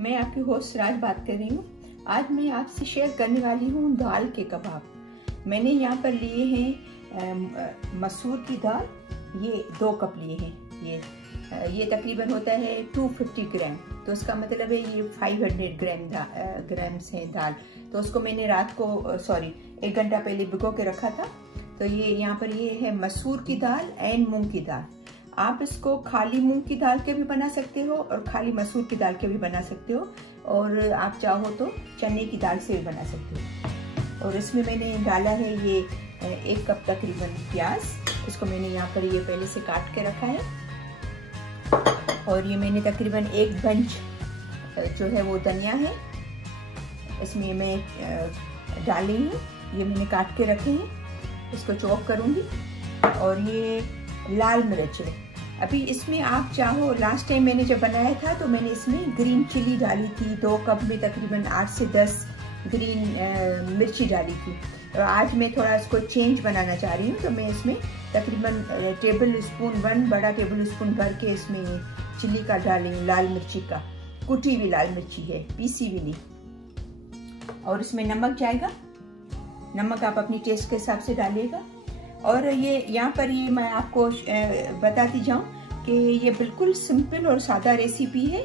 मैं आपकी होस्ट राज बात कर रही हूँ। आज मैं आपसे शेयर करने वाली हूँ दाल के कबाब। मैंने यहाँ पर लिए हैं मसूर की दाल, ये 2 कप लिए हैं। ये तकरीबन होता है 250 ग्राम, तो उसका मतलब है ये 500 ग्राम्स है दाल। तो उसको मैंने रात को 1 घंटा पहले भिगो के रखा था। तो ये यहाँ पर ये है मसूर की दाल एंड मूंग की दाल। आप इसको खाली मूंग की दाल के भी बना सकते हो और खाली मसूर की दाल के भी बना सकते हो, और आप चाहो तो चने की दाल से भी बना सकते हो। और इसमें मैंने डाला है ये 1 कप तकरीबन प्याज। इसको मैंने यहाँ पर ये पहले से काट के रखा है। और ये मैंने तकरीबन 1 बंच जो है वो धनिया है, इसमें मैं डाली हूँ। ये मैंने काट के रखे हैं, इसको चॉप करूँगी। और ये लाल मिर्च है। अभी इसमें आप चाहो, लास्ट टाइम मैंने जब बनाया था तो मैंने इसमें ग्रीन चिली डाली थी। 2 कप में तकरीबन 8 से 10 ग्रीन मिर्ची डाली थी। और आज मैं थोड़ा इसको चेंज बनाना चाह रही हूँ, तो मैं इसमें तकरीबन 1 बड़ा टेबल स्पून भर के इसमें चिली का डाली हूँ, लाल मिर्ची का। कुटी हुई लाल मिर्ची है, पीसी भी नहीं। और इसमें नमक जाएगा, नमक आप अपनी टेस्ट के हिसाब से डालिएगा। और ये यहाँ पर ये मैं आपको बताती जाऊँ कि ये बिल्कुल सिंपल और सादा रेसिपी है।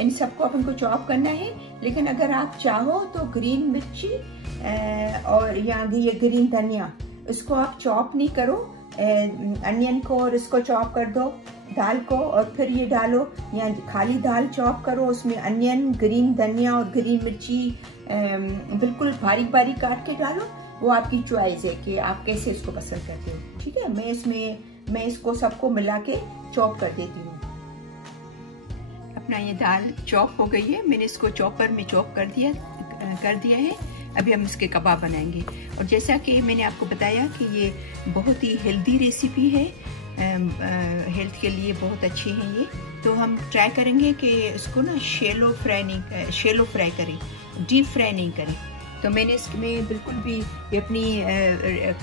इन सबको अपन को चॉप करना है, लेकिन अगर आप चाहो तो ग्रीन मिर्ची और यहाँ ये ग्रीन धनिया, इसको आप चॉप नहीं करो, अनियन को और इसको चॉप कर दो, दाल को, और फिर ये डालो। या खाली दाल चॉप करो, उसमें अनियन, ग्रीन धनिया और ग्रीन मिर्ची बिल्कुल बारीक बारीक काट के डालो। वो आपकी चॉइस है कि आप कैसे इसको पसंद करते हो। ठीक है, मैं इसको सबको मिला के चॉप कर देती हूँ। अपना ये दाल चॉप हो गई है, मैंने इसको चॉपर में चॉप कर दिया है। अभी हम इसके कबाब बनाएंगे। और जैसा कि मैंने आपको बताया कि ये बहुत ही हेल्दी रेसिपी है, हेल्थ के लिए बहुत अच्छी है ये। तो हम ट्राई करेंगे कि इसको ना शैलो फ्राई करें, डीप फ्राई नहीं करें। तो मैंने इसमें बिल्कुल भी ये अपनी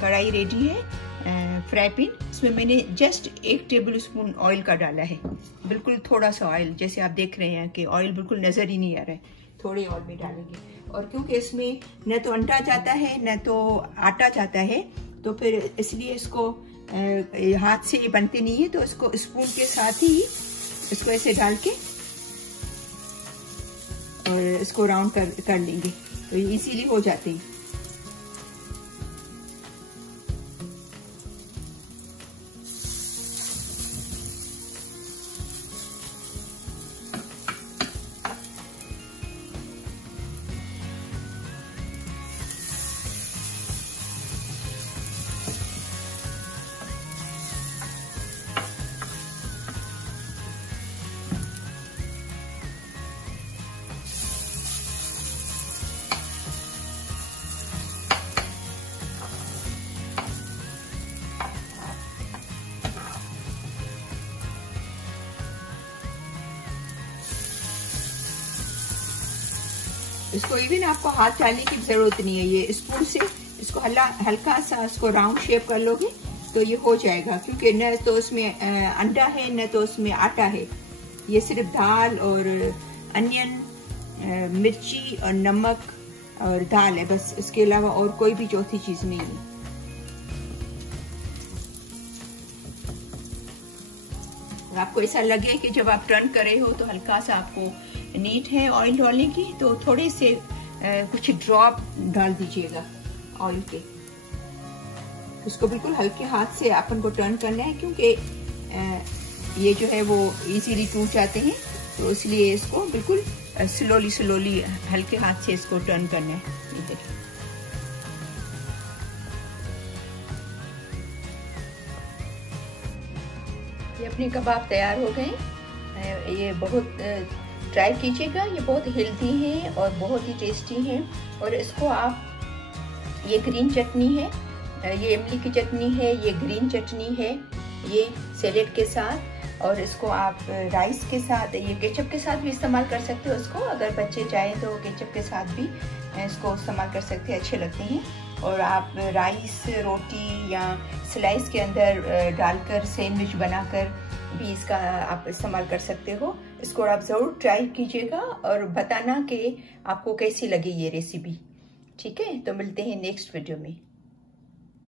कढ़ाई रेडी है, फ्राई पैन। इसमें मैंने जस्ट 1 टेबल स्पून ऑयल का डाला है, बिल्कुल थोड़ा सा ऑयल। जैसे आप देख रहे हैं कि ऑयल बिल्कुल नज़र ही नहीं आ रहा है, थोड़े ऑयल में डालेंगे। और क्योंकि इसमें न तो अंडा जाता है न तो आटा जाता है, तो फिर इसलिए इसको हाथ से ये बनती नहीं है। तो इसको स्पून के साथ ही इसको ऐसे डाल के और इसको राउंड कर लेंगे, तो ये इजीली हो जाते हैं। इसको इवन आपको हाथ डालने की जरूरत नहीं है, ये स्पून से इसको हल्का सा इसको राउंड शेप कर लोगे तो ये हो जाएगा। क्योंकि न तो उसमें अंडा है न तो उसमें आटा है, ये सिर्फ दाल और अनियन, मिर्ची और नमक और दाल है, बस। इसके अलावा और कोई भी चौथी चीज नहीं है। आपको ऐसा लगे कि जब आप टर्न कर रहे हो तो हल्का सा आपको नीड है ऑयल डालने की, तो थोड़े से कुछ ड्रॉप डाल दीजिएगा ऑयल के। उसको बिल्कुल हल्के हाथ से अपन को टर्न करना है, क्योंकि ये जो है वो इजीली टूट जाते हैं। तो इसलिए इसको बिल्कुल स्लोली हल्के हाथ से इसको टर्न करना है। ये अपने कबाब तैयार हो गए। ये बहुत ट्राई कीजिएगा, ये बहुत हेल्दी है और बहुत ही टेस्टी है। और इसको आप, ये ग्रीन चटनी है, ये इमली की चटनी है, ये ग्रीन चटनी है, ये सैलेड के साथ। और इसको आप राइस के साथ, ये केचप के साथ भी इस्तेमाल कर सकते हो इसको। अगर बच्चे चाहें तो केचप के साथ भी इसको इस्तेमाल कर सकते हैं, अच्छे लगते हैं। और आप राइस, रोटी या स्लाइस के अंदर डालकर सैंडविच बनाकर भी इसका आप इस्तेमाल कर सकते हो। इसको आप ज़रूर ट्राई कीजिएगा और बताना कि आपको कैसी लगी ये रेसिपी। ठीक है, तो मिलते हैं नेक्स्ट वीडियो में।